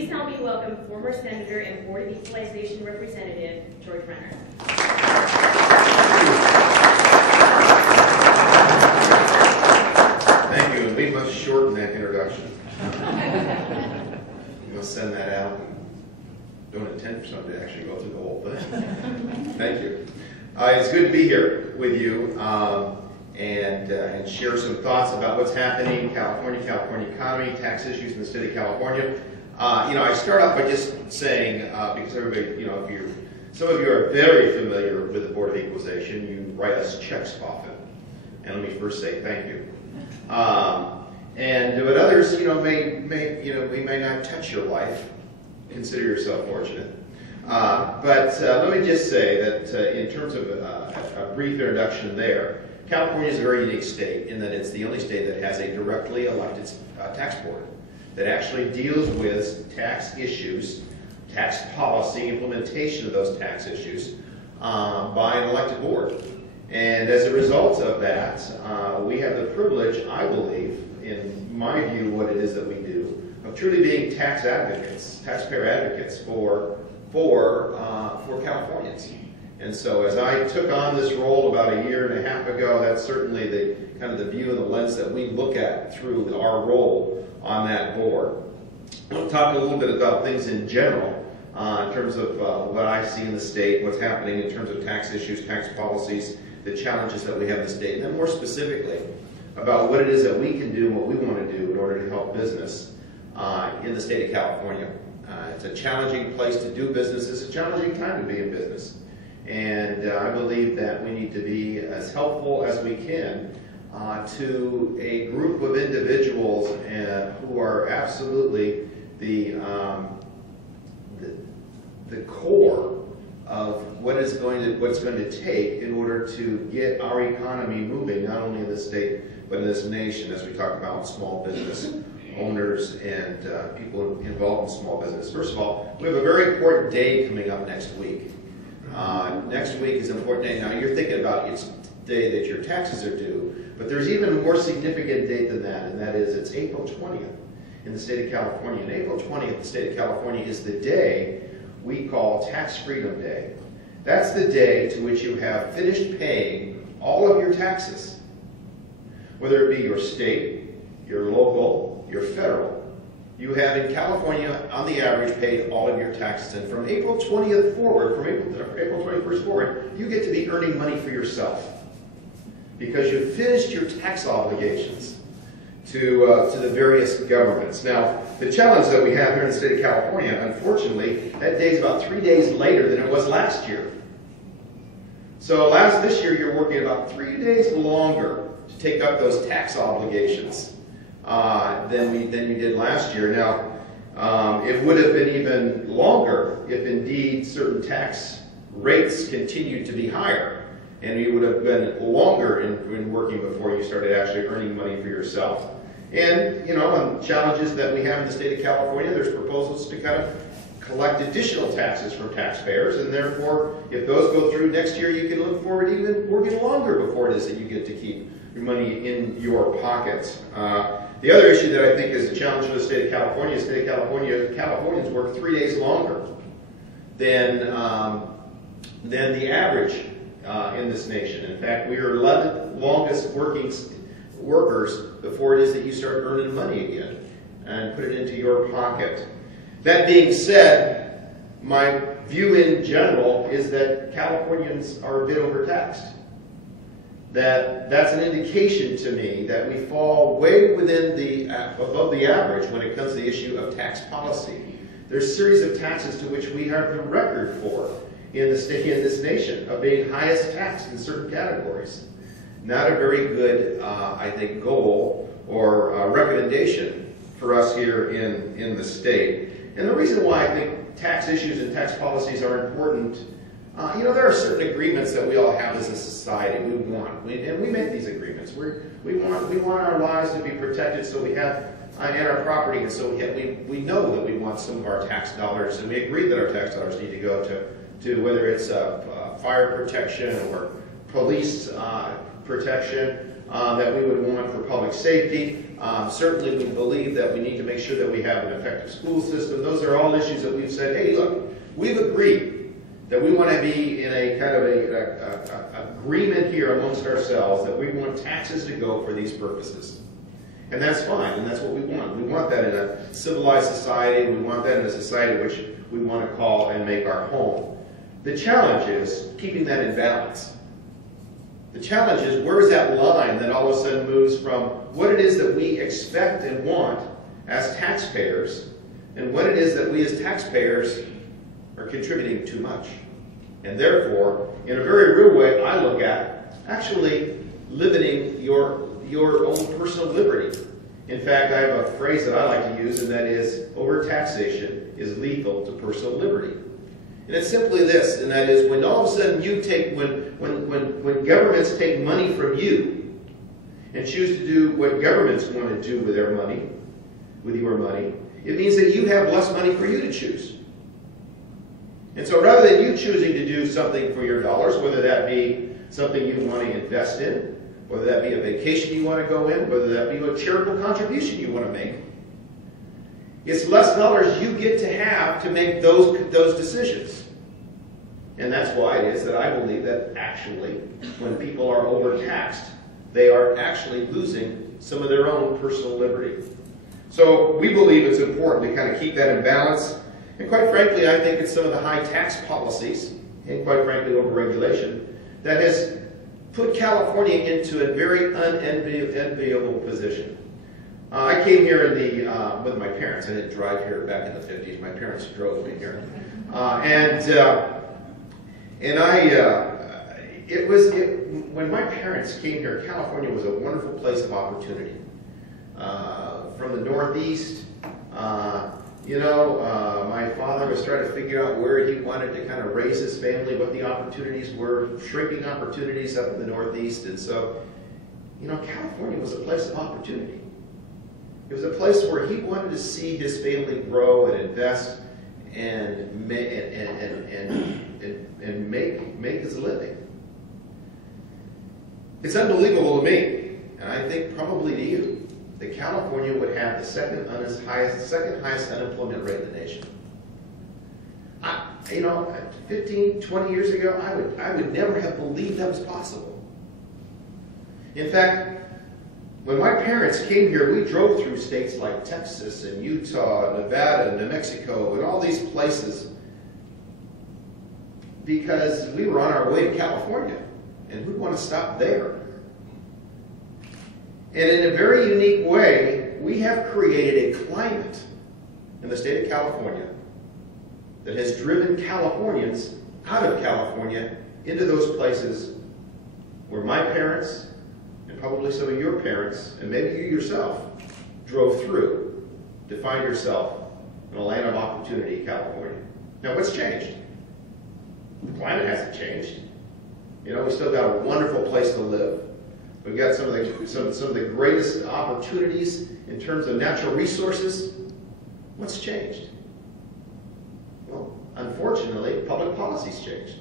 Please help me welcome former Senator and Board of Equalization Representative, George Renner. Thank you, and we must shorten that introduction. We must send that out. Don't intend for someone to actually go through the whole thing. Thank you. It's good to be here with you and share some thoughts about what's happening in California economy, tax issues in the state of California. I start off by just saying, because everybody, some of you are very familiar with the Board of Equalization. You write us checks often, and let me first say thank you. But others, we may not touch your life. Consider yourself fortunate. But let me just say that in terms of a brief introduction there, California is a very unique state in that it's the only state that has a directly elected tax board that actually deals with tax issues, tax policy, implementation of those tax issues by an elected board. And as a result of that, we have the privilege, I believe, in my view, what it is that we do, of truly being tax advocates, taxpayer advocates for Californians. And so as I took on this role about a year and a half ago, that's certainly the kind of the view and the lens that we look at through our role on that board. I'll talk a little bit about things in general in terms of what I see in the state, what's happening in terms of tax issues, tax policies, the challenges that we have in the state, and then more specifically about what it is that we can do and what we want to do in order to help business in the state of California. It's a challenging place to do business. It's a challenging time to be in business. And I believe that we need to be as helpful as we can to a group of individuals who are absolutely the core of what's going to take in order to get our economy moving, not only in this state, but in this nation, as we talk about small business owners and people involved in small business. First of all, we have a very important day coming up next week. Next week is an important day. Now, you're thinking about it's the day that your taxes are due, but there's even a more significant date than that, and that is it's April 20th in the state of California. And April 20th in the state of California is the day we call Tax Freedom Day. That's the day to which you have finished paying all of your taxes, whether it be your state, your local, your federal. You have in California, on the average, paid all of your taxes. And from April 20th forward, from April 21st forward, you get to be earning money for yourself because you've finished your tax obligations to the various governments. Now, the challenge that we have here in the state of California, unfortunately, that day is about 3 days later than it was last year. So this year, you're working about 3 days longer to take up those tax obligations than you did last year. Now, it would have been even longer if indeed certain tax rates continued to be higher, and you would have been longer in working before you started actually earning money for yourself. And, on challenges that we have in the state of California, there's proposals to kind of collect additional taxes from taxpayers, and therefore, if those go through next year, you can look forward to even working longer before it is that you get to keep your money in your pockets. The other issue that I think is a challenge for the state of California is Californians work 3 days longer than the average in this nation. In fact, we are 11th longest working workers before it is that you start earning money again and put it into your pocket. That being said, my view in general is that Californians are a bit overtaxed. That's an indication to me that we fall way above the average when it comes to the issue of tax policy. There's a series of taxes to which we have the record for in this nation of being highest taxed in certain categories. Not a very good, I think, goal or recommendation for us here in the state. And the reason why I think tax issues and tax policies are important, there are certain agreements that we all have as a society we want, and we make these agreements. We want our lives to be protected, so we have, and our property, and so we know that we want some of our tax dollars, and we agree that our tax dollars need to go to whether it's fire protection or police protection, that we would want for public safety. Certainly we believe that we need to make sure that we have an effective school system. Those are all issues that we've said, hey, look, we've agreed that we want to be in a kind of a agreement here amongst ourselves that we want taxes to go for these purposes. And that's fine, and that's what we want. We want that in a civilized society. We want that in a society which we want to call and make our home. The challenge is keeping that in balance. The challenge is, where is that line that all of a sudden moves from what it is that we expect and want as taxpayers and what it is that we as taxpayers are contributing too much. And therefore, in a very real way, I look at actually limiting your own personal liberty. In fact, I have a phrase that I like to use, and that is, overtaxation is lethal to personal liberty. And it's simply this, and that is, when all of a sudden you take, when governments take money from you and choose to do what governments want to do with their money, with your money, it means that you have less money for you to choose. And so rather than you choosing to do something for your dollars, whether that be something you want to invest in, whether that be a vacation you want to go in, whether that be a charitable contribution you want to make, it's less dollars you get to have to make those decisions. And that's why it is that I believe that actually, when people are overtaxed, they are actually losing some of their own personal liberty. So we believe it's important to kind of keep that in balance. And quite frankly, I think it's some of the high tax policies, and quite frankly, overregulation, that has put California into a very unenviable position. I came here with my parents. I didn't drive here back in the 50s. My parents drove me here. When my parents came here, California was a wonderful place of opportunity. From the Northeast, my father was trying to figure out where he wanted to kind of raise his family, what the opportunities were, shrinking opportunities up in the Northeast. And so, California was a place of opportunity. It was a place where he wanted to see his family grow and invest and make his living. It's unbelievable to me, and I think probably to you, that California would have the second highest unemployment rate in the nation. 15, 20 years ago, I would never have believed that was possible. In fact, when my parents came here, we drove through states like Texas and Utah, and Nevada, and New Mexico, and all these places because we were on our way to California, and we want to stop there. And in a very unique way, we have created a climate in the state of California that has driven Californians out of California into those places where my parents, and probably some of your parents, and maybe you yourself, drove through to find yourself in a land of opportunity, California. Now, what's changed? The climate hasn't changed. We still got a wonderful place to live. We've got some of the greatest opportunities in terms of natural resources. What's changed? Well, unfortunately, public policy's changed.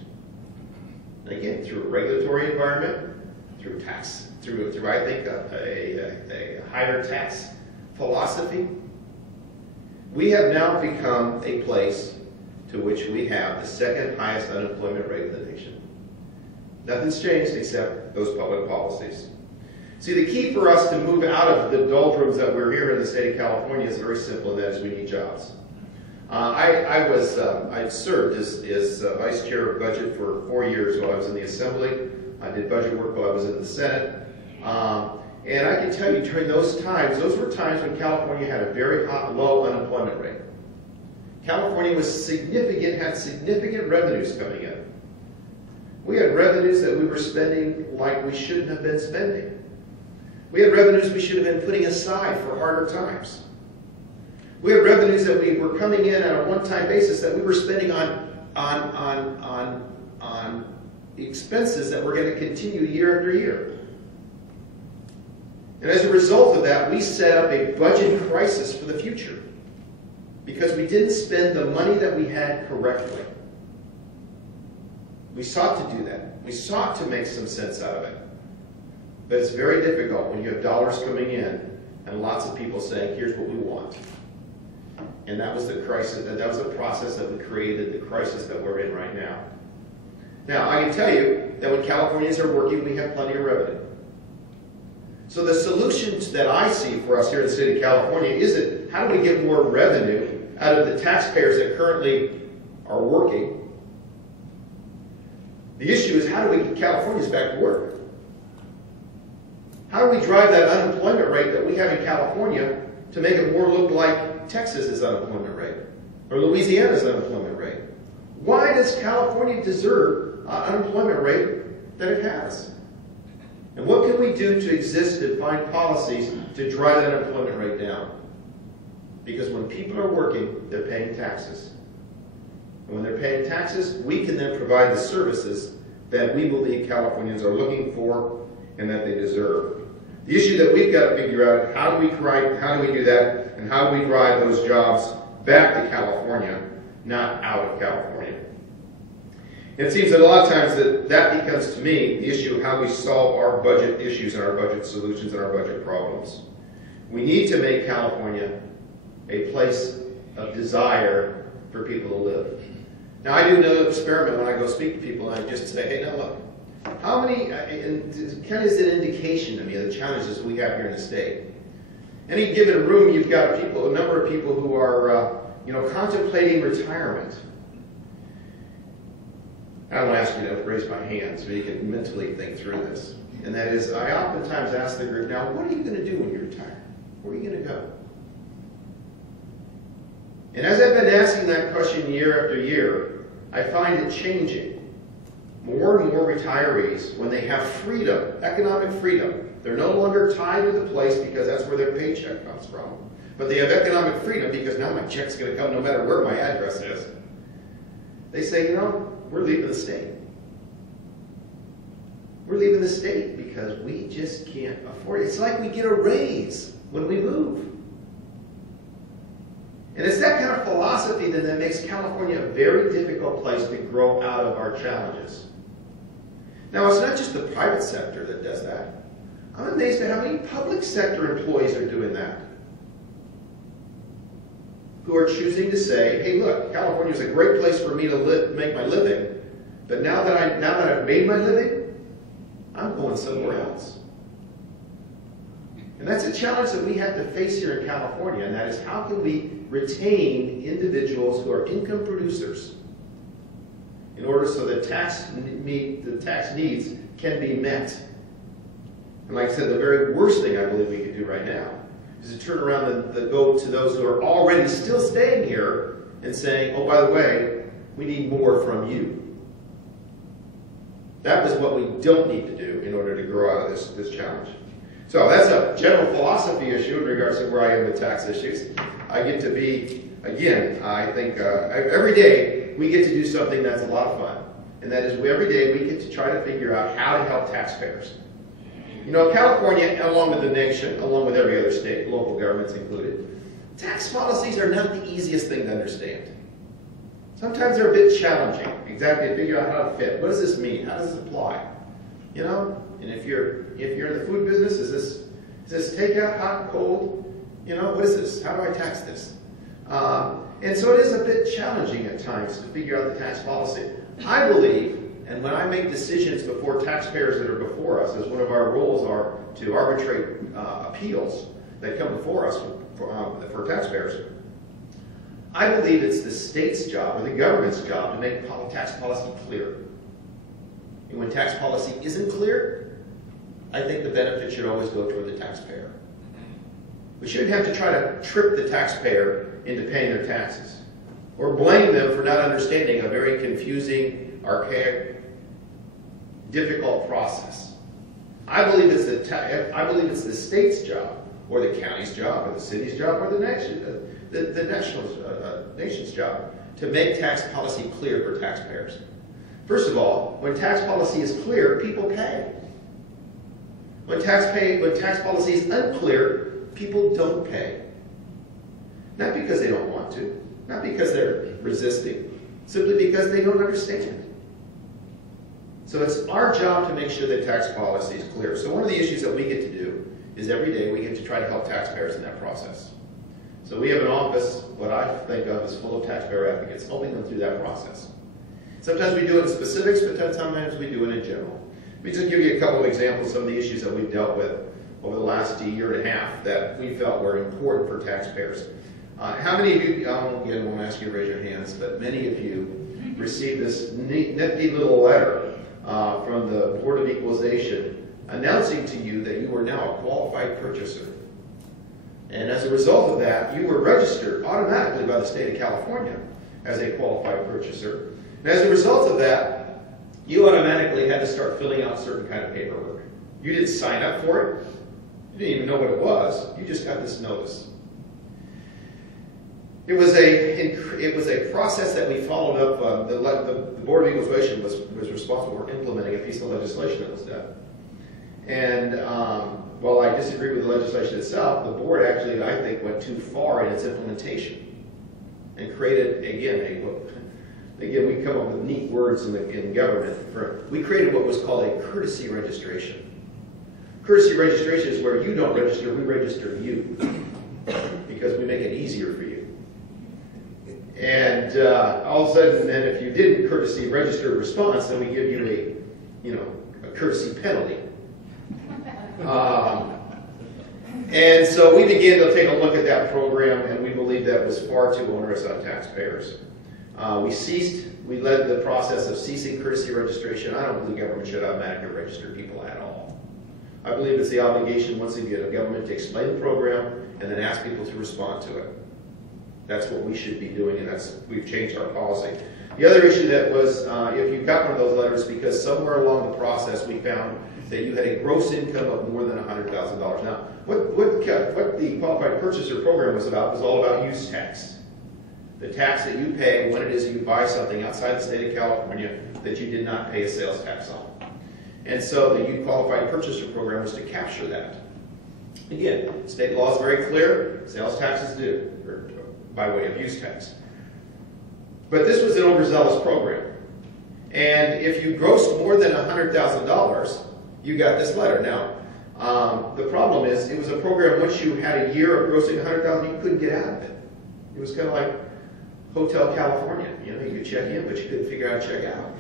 And again, through a regulatory environment, through tax, through I think a higher tax philosophy, we have now become a place to which we have the second highest unemployment rate in the nation. Nothing's changed except those public policies. See, the key for us to move out of the doldrums that we're here in the state of California is very simple, and that is we need jobs. I served as vice chair of budget for 4 years while I was in the Assembly. I did budget work while I was in the Senate. And I can tell you during those times, those were times when California had a very low unemployment rate. California had significant revenues coming in. We had revenues that we were spending like we shouldn't have been spending. We had revenues we should have been putting aside for harder times. We had revenues that we were coming in on a one-time basis that we were spending on expenses that were going to continue year after year. And as a result of that, we set up a budget crisis for the future because we didn't spend the money that we had correctly. We sought to do that. We sought to make some sense out of it. But it's very difficult when you have dollars coming in and lots of people saying, here's what we want. And that was the crisis, that was the process that we created the crisis that we're in right now. Now, I can tell you that when Californians are working, we have plenty of revenue. So the solutions that I see for us here in the state of California isn't how do we get more revenue out of the taxpayers that currently are working. The issue is how do we get Californians back to work? How do we drive that unemployment rate that we have in California to make it more look like Texas's unemployment rate or Louisiana's unemployment rate? Why does California deserve an unemployment rate that it has? And what can we do to exist and find policies to drive that unemployment rate down? Because when people are working, they're paying taxes. And when they're paying taxes, we can then provide the services that we believe Californians are looking for and that they deserve. The issue that we've got to figure out, how do we do that, and how do we drive those jobs back to California, not out of California? And it seems that a lot of times that becomes, to me, the issue of how we solve our budget issues and our budget solutions and our budget problems. We need to make California a place of desire for people to live. Now, I do another experiment when I go speak to people, and I just say, hey, now look, how many, and it kind of is an indication to me of the challenges we have here in the state. Any given room, you've got a number of people who are, contemplating retirement. I don't ask you to raise my hand so you can mentally think through this. And that is, I oftentimes ask the group, now, what are you going to do when you retire? Where are you going to go? And as I've been asking that question year after year, I find it changing. More and more retirees, when they have freedom, economic freedom, they're no longer tied to the place because that's where their paycheck comes from. But they have economic freedom because now my check's going to come no matter where my address is. They say, we're leaving the state. We're leaving the state because we just can't afford it. It's like we get a raise when we move. And it's that kind of philosophy that makes California a very difficult place to grow out of our challenges. Now, it's not just the private sector that does that. I'm amazed at how many public sector employees are doing that. Who are choosing to say, hey, look, California is a great place for me to make my living, but now that I've made my living, I'm going somewhere else. And that's a challenge that we have to face here in California, and that is how can we retain individuals who are income producers in order so that the tax needs can be met. And like I said, the very worst thing I believe we could do right now is to turn around and go to those who are already still staying here and saying, oh, by the way, we need more from you. That is what we don't need to do in order to grow out of this challenge. So that's a general philosophy issue in regards to where I am with tax issues. I get to be, again, I think every day we get to do something that's a lot of fun. And that is every day we get to try to figure out how to help taxpayers. California, along with the nation, along with every other state, local governments included, tax policies are not the easiest thing to understand. Sometimes they're a bit challenging, exactly to figure out how to fit. What does this mean? How does this apply? And if you're in the food business, is this takeout, hot, cold? What is this? How do I tax this? And so it is a bit challenging at times to figure out the tax policy. I believe, and when I make decisions before taxpayers that are before us, as one of our roles are to arbitrate appeals that come before us for taxpayers, I believe it's the state's job or the government's job to make tax policy clear. And when tax policy isn't clear, I think the benefit should always go toward the taxpayer. We shouldn't have to try to trick the taxpayer into paying their taxes or blame them for not understanding a very confusing, archaic, difficult process. I believe it's the state's job, or the county's job, or the city's job, or the nation's job to make tax policy clear for taxpayers. First of all, when tax policy is clear, people pay. When tax policy is unclear, people don't pay. Not because they don't want to, not because they're resisting, simply because they don't understand. So it's our job to make sure that tax policy is clear. So one of the issues that we get to do is every day we get to try to help taxpayers in that process. So we have an office, what I think of as full of taxpayer advocates, helping them through that process. Sometimes we do it in specifics, but sometimes we do it in general. Let me just give you a couple of examples of some of the issues that we've dealt with over the last year and a half that we felt were important for taxpayers. How many of you, again, I won't ask you to raise your hands, but many of you received this nifty little letter from the Board of Equalization announcing to you that you are now a qualified purchaser. And as a result of that, you were registered automatically by the state of California as a qualified purchaser. And as a result of that, you automatically had to start filling out certain kind of paperwork. You didn't sign up for it. You didn't even know what it was. You just got this notice. It was a process that we followed up. The Board of Equalization was responsible for implementing a piece of legislation that was done. And while I disagree with the legislation itself, the board actually, I think, went too far in its implementation and created, again, we come up with neat words in government. We created what was called a courtesy registration. Courtesy registration is where you don't register, we register you because we make it easier for you. And all of a sudden, then, if you didn't courtesy register a response, then we give you a courtesy penalty. And so we began to take a look at that program, and we believed that was far too onerous on taxpayers. We led the process of ceasing courtesy registration. I don't believe government should automatically register people at all. I believe it's the obligation, once again, of government to explain the program and then ask people to respond to it. That's what we should be doing, and we've changed our policy. The other issue that was, if you got one of those letters, because somewhere along the process we found that you had a gross income of more than $100,000. Now, what the Qualified Purchaser Program was all about use tax. The tax that you pay when it is you buy something outside the state of California that you did not pay a sales tax on. And so the Qualified Purchaser Program was to capture that. Again, state law is very clear, sales tax is due, or by way of use tax. But this was an overzealous program. And if you grossed more than $100,000, you got this letter. Now, the problem is, it was a program, once you had a year of grossing $100,000, you couldn't get out of it. It was kind of like Hotel California. You could check in, but you couldn't figure out how to check out.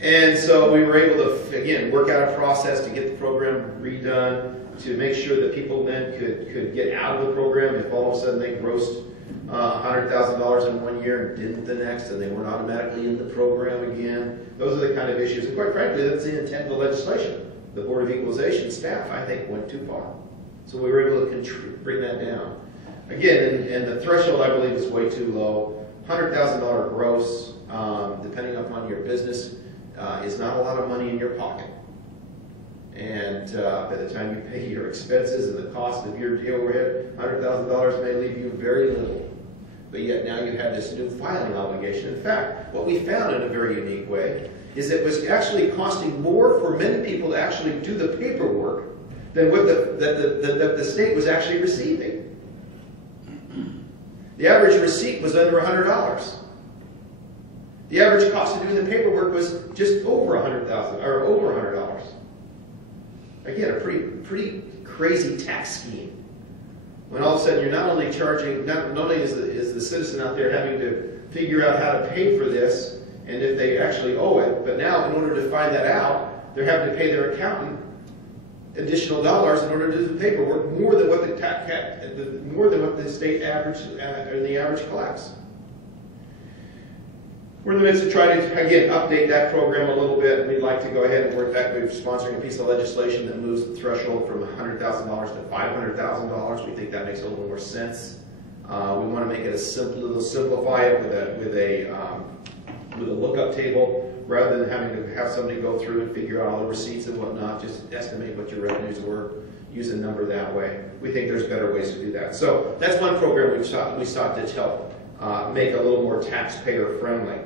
And so we were able to, again, work out a process to get the program redone, to make sure that people then could get out of the program if all of a sudden they grossed $100,000 in one year and didn't the next, and they weren't automatically in the program again. Those are the kind of issues. And quite frankly, that's the intent of the legislation. The Board of Equalization staff, I think, went too far. So we were able to bring that down. Again, and the threshold, I believe, is way too low. $100,000 gross, depending upon your business, is not a lot of money in your pocket. And by the time you pay your expenses and the cost of your overhead, $100,000 may leave you very little. But yet now you have this new filing obligation. In fact, what we found in a very unique way is it was actually costing more for many people to actually do the paperwork than what the state was actually receiving. The average receipt was under $100. The average cost of doing the paperwork was just over $100,000 or over $100. Again, a pretty crazy tax scheme. When all of a sudden you're not only charging, not only is the citizen out there having to figure out how to pay for this and if they actually owe it, but now in order to find that out, they're having to pay their accountant additional dollars in order to do the paperwork, more than what the state average or the average collects. We're in the midst of trying to, again, update that program a little bit. We'd like to go ahead and work that. We're sponsoring a piece of legislation that moves the threshold from $100,000 to $500,000. We think that makes a little more sense. We want to make it simplify it with a lookup table, rather than having to have somebody go through and figure out all the receipts and whatnot. Just estimate what your revenues were, use a number that way. We think there's better ways to do that. So that's one program we sought to help make a little more taxpayer friendly.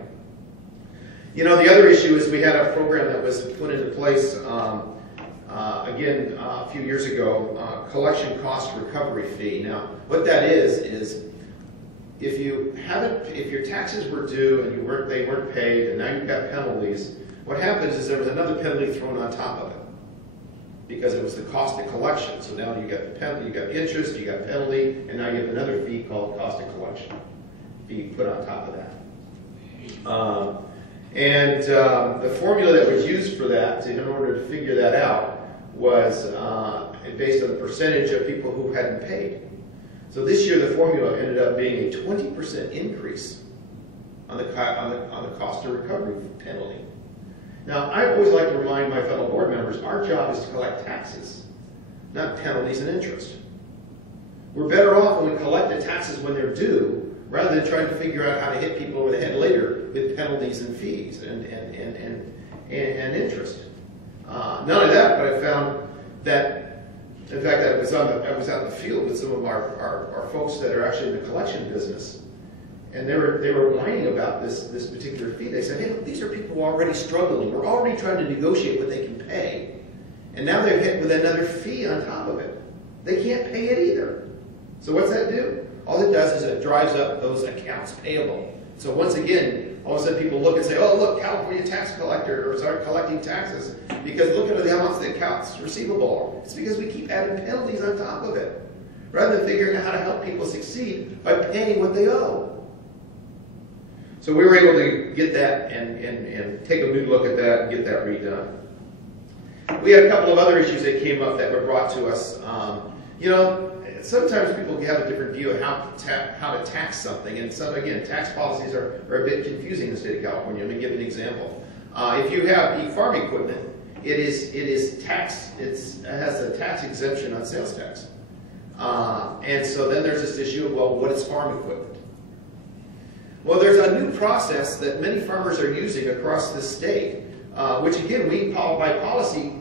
The other issue is we had a program that was put into place, again, a few years ago, collection cost recovery fee. Now, what that is if your taxes were due and they weren't paid, and now you've got penalties, What happens is there was another penalty thrown on top of it because it was the cost of collection. So now you got the penalty, you got interest, you got penalty, and now you have another fee called cost of collection fee put on top of that. The formula that was used for that, in order to figure that out, was based on the percentage of people who hadn't paid. So this year the formula ended up being a 20% increase on the cost of recovery penalty. Now, I always like to remind my fellow board members, our job is to collect taxes, not penalties and interest. We're better off when we collect the taxes when they're due, rather than trying to figure out how to hit people over the head later with penalties and fees and interest. Not only that, but I found that, in fact, I was out in the field with some of our folks that are actually in the collection business, and they were whining about this particular fee. They said, hey, look, these are people already struggling. We're already trying to negotiate what they can pay, and now they're hit with another fee on top of it. They can't pay it either. So what's that do? All it does is it drives up those accounts payable. So once again, all of a sudden people look and say, oh, look, California tax collector, or start collecting taxes, because look at the amounts the accounts receivable. It's because we keep adding penalties on top of it, rather than figuring out how to help people succeed by paying what they owe. So we were able to get that and take a new look at that and get that redone. We had a couple of other issues that came up that were brought to us. Sometimes people have a different view of how to tax something, and again, tax policies are a bit confusing in the state of California. Let me give an example. If you have farm equipment, it is taxed. It has a tax exemption on sales tax, and so then there's this issue of, well, what is farm equipment? Well, there's a new process that many farmers are using across the state, which again we by policy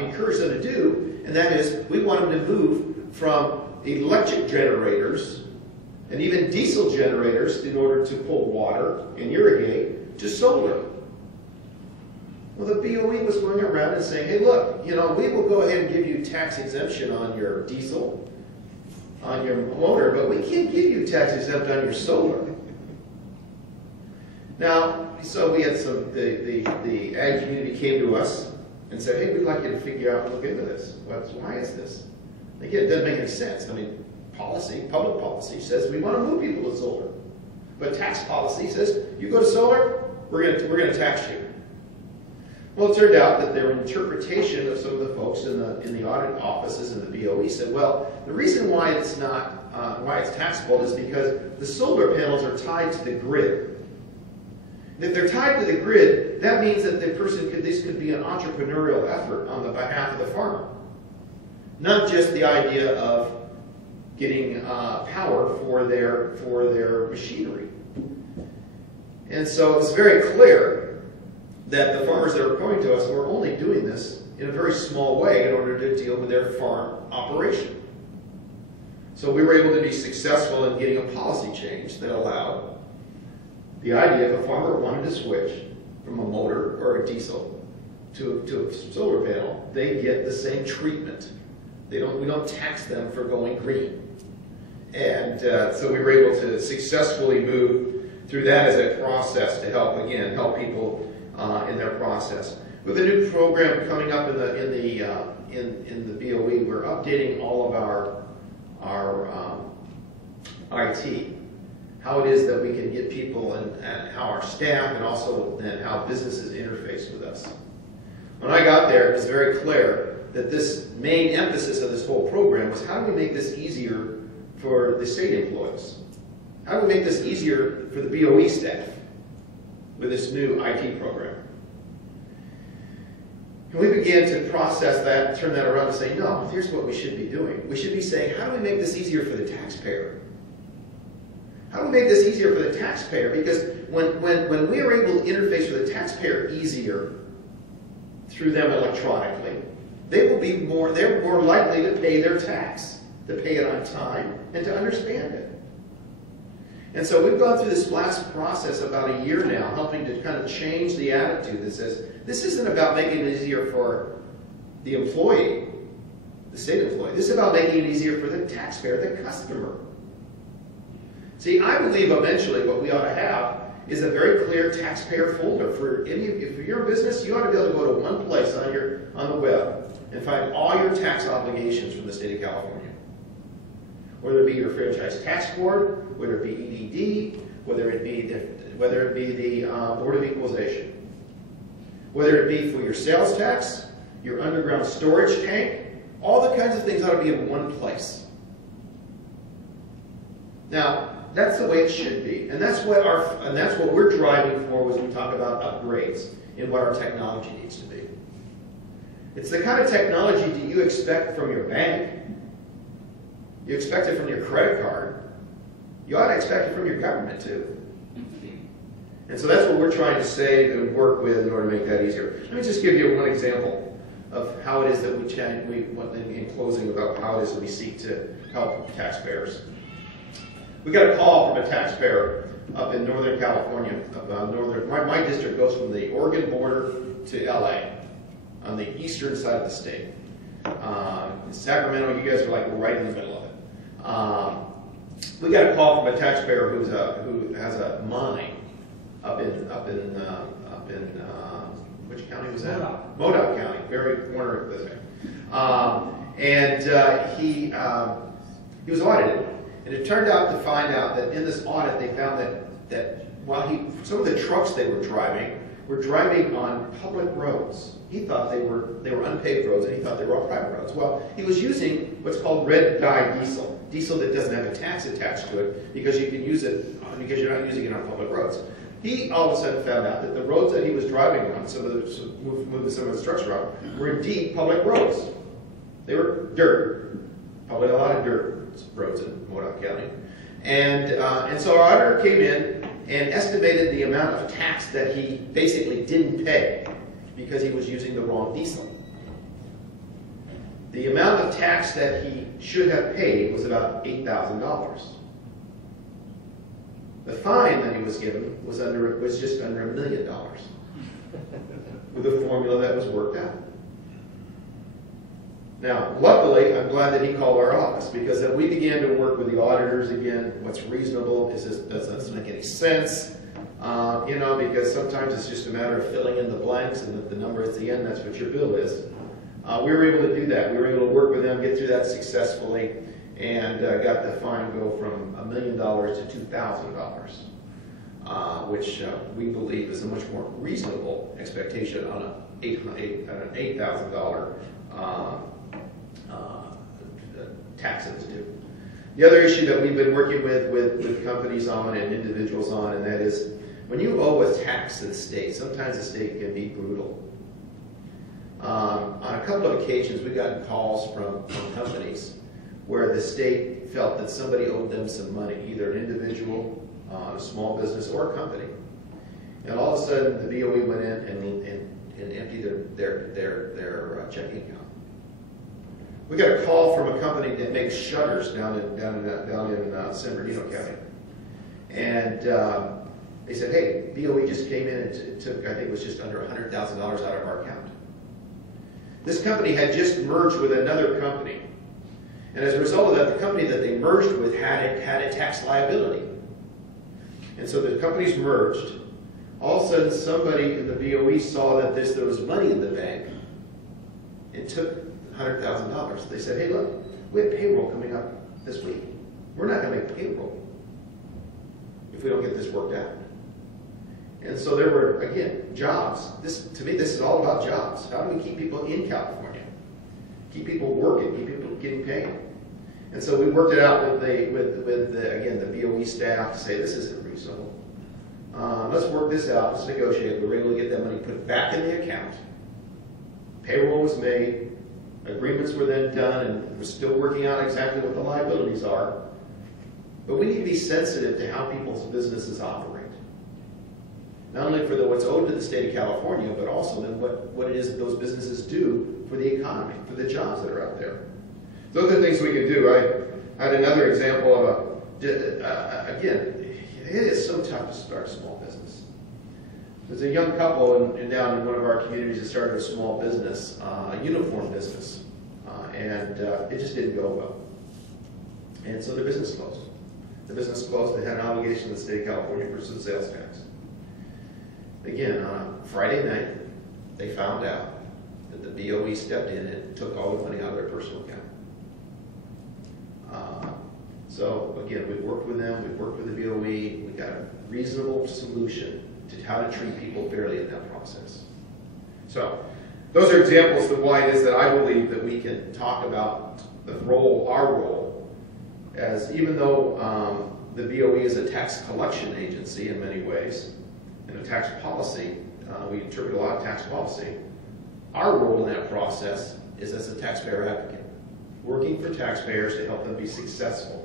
encourage them to do, and that is we want them to move from electric generators and even diesel generators in order to pull water and irrigate to solar. Well, the BOE was going around and saying, hey, look, we will go ahead and give you tax exemption on your diesel, on your motor, but we can't give you tax exempt on your solar. Now, so we had the ag community came to us and said, hey, we'd like you to figure out and look into this. Why is this? Again, it doesn't make any sense. I mean, public policy says we want to move people to solar. But tax policy says, you go to solar, we're going to tax you. Well, it turned out that their interpretation of some of the folks in the audit offices and the BOE said, well, the reason why it's taxable is because the solar panels are tied to the grid. And if they're tied to the grid, that means that this could be an entrepreneurial effort on the behalf of the farmer. Not just the idea of getting power for their machinery. And so it's very clear that the farmers that are coming to us were only doing this in a very small way in order to deal with their farm operation. So we were able to be successful in getting a policy change that allowed the idea if a farmer wanted to switch from a motor or a diesel to a solar panel, they get the same treatment. We don't tax them for going green. And so we were able to successfully move through that as a process to help people in their process. With a new program coming up in the BOE, we're updating all of our IT. How it is that we can get people and how our staff and also then how businesses interface with us. When I got there, it was very clear that this main emphasis of this whole program was how do we make this easier for the state employees? How do we make this easier for the BOE staff with this new IT program? And we began to process that, turn that around and say, no, here's what we should be doing. We should be saying, how do we make this easier for the taxpayer? How do we make this easier for the taxpayer? Because when we are able to interface with the taxpayer easier through them electronically, they're more likely to pay their tax, to pay it on time, and to understand it. And so we've gone through this last process about a year now, helping to kind of change the attitude that says, this isn't about making it easier for the employee, the state employee. This is about making it easier for the taxpayer, the customer. See, I believe eventually what we ought to have is a very clear taxpayer folder for any. If you're a business, you ought to be able to go to one place on the web and find all your tax obligations from the state of California. Whether it be your franchise tax board, whether it be EDD, whether it be the Board of Equalization, whether it be for your sales tax, your underground storage tank, all the kinds of things ought to be in one place. Now, that's the way it should be, and that's what we're driving for when we talk about upgrades in what our technology needs to be. It's the kind of technology that you expect from your bank. You expect it from your credit card. You ought to expect it from your government too. And so that's what we're trying to say and work with in order to make that easier. Let me just give you one example of how it is that in closing, about how it is that we seek to help taxpayers. We got a call from a taxpayer up in Northern California. My district goes from the Oregon border to LA on the eastern side of the state. In Sacramento, you guys are like right in the middle of it. We got a call from a taxpayer who has a mine up in which county was that? Modoc County, very corner of this. He was audited. And it turned out that in this audit they found that while some of the trucks they were driving on public roads. He thought they were unpaved roads, and he thought they were all private roads. Well, he was using what's called red dye diesel that doesn't have a tax attached to it because you can use it because you're not using it on public roads. He all of a sudden found out that the roads that he was driving on, moving some of the trucks around, were indeed public roads. They were dirt, probably a lot of dirt roads in Modoc County. And so our auditor came in and estimated the amount of tax that he basically didn't pay because he was using the wrong diesel. The amount of tax that he should have paid was about $8,000. The fine that he was given was just under $1 million with a formula that was worked out. Now, luckily, I'm glad that he called our office because then we began to work with the auditors again. What's reasonable? Does this make any sense? Because sometimes it's just a matter of filling in the blanks, and the number at the end, that's what your bill is. We were able to do that. We were able to work with them, get through that successfully, and got the fine go from $1 million to $2,000, which we believe is a much more reasonable expectation on an $8,000 tax that is due. The other issue that we've been working with companies on and individuals on, and that is when you owe a tax to the state, sometimes the state can be brutal. On a couple of occasions, we've gotten calls from companies where the state felt that somebody owed them some money, either an individual, a small business, or a company. And all of a sudden, the BOE went in and emptied their checking account. We got a call from a company that makes shutters down in San Bernardino County, and they said, "Hey, BOE just came in and took, I think it was just under $100,000 out of our account." This company had just merged with another company, and as a result of that, the company that they merged with had a tax liability, and so the companies merged. All of a sudden, somebody in the BOE saw that there was money in the bank and took $100,000. They said, "Hey, look, we have payroll coming up this week. We're not going to make payroll if we don't get this worked out." And so there were, again, jobs. To me, this is all about jobs. How do we keep people in California? Keep people working, keep people getting paid. And so we worked it out with the BOE staff to say, this isn't reasonable. Let's work this out, let's negotiate. We were able to get that money put back in the account. Payroll was made, agreements were then done, and we're still working out exactly what the liabilities are. But we need to be sensitive to how people's businesses operate. Not only for what's owed to the state of California, but also then what it is that those businesses do for the economy, for the jobs that are out there. Those are things we can do. I had another example of again, it is so tough to start a small business. There's a young couple down in one of our communities that started a small business, a uniform business, and it just didn't go well. And so the business closed. The business closed. They had an obligation to the state of California for some sales tax. again, on a Friday night, they found out that the BOE stepped in and took all the money out of their personal account. So again, we've worked with them, we've worked with the BOE, we got a reasonable solution to how to treat people fairly in that process. So those are examples of why it is that I believe that we can talk about the role, our role, as even though the BOE is a tax collection agency in many ways, and a tax policy, we interpret a lot of tax policy. Our role in that process is as a taxpayer advocate, working for taxpayers to help them be successful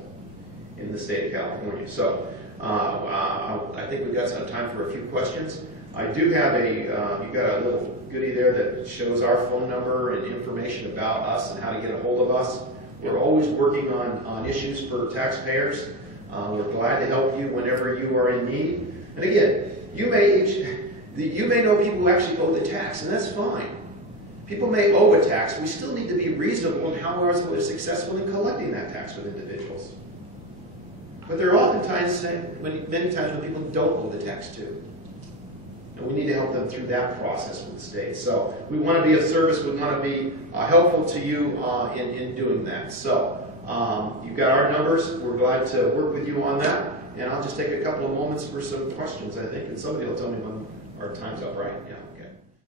in the state of California. So I think we've got some time for a few questions. I do have you've got a little goodie there that shows our phone number and information about us and how to get a hold of us. We're always working on issues for taxpayers. We're glad to help you whenever you are in need. And again, you may know people who actually owe the tax, and that's fine. People may owe a tax. We still need to be reasonable in how we're successful in collecting that tax with individuals. But there are oftentimes, many times when people don't owe the tax too. And we need to help them through that process with the state. So we want to be of service. We want to be helpful to you in doing that. So you've got our numbers. We're glad to work with you on that. And I'll just take a couple of moments for some questions, I think. And somebody will tell me when our time's up, right? Yeah.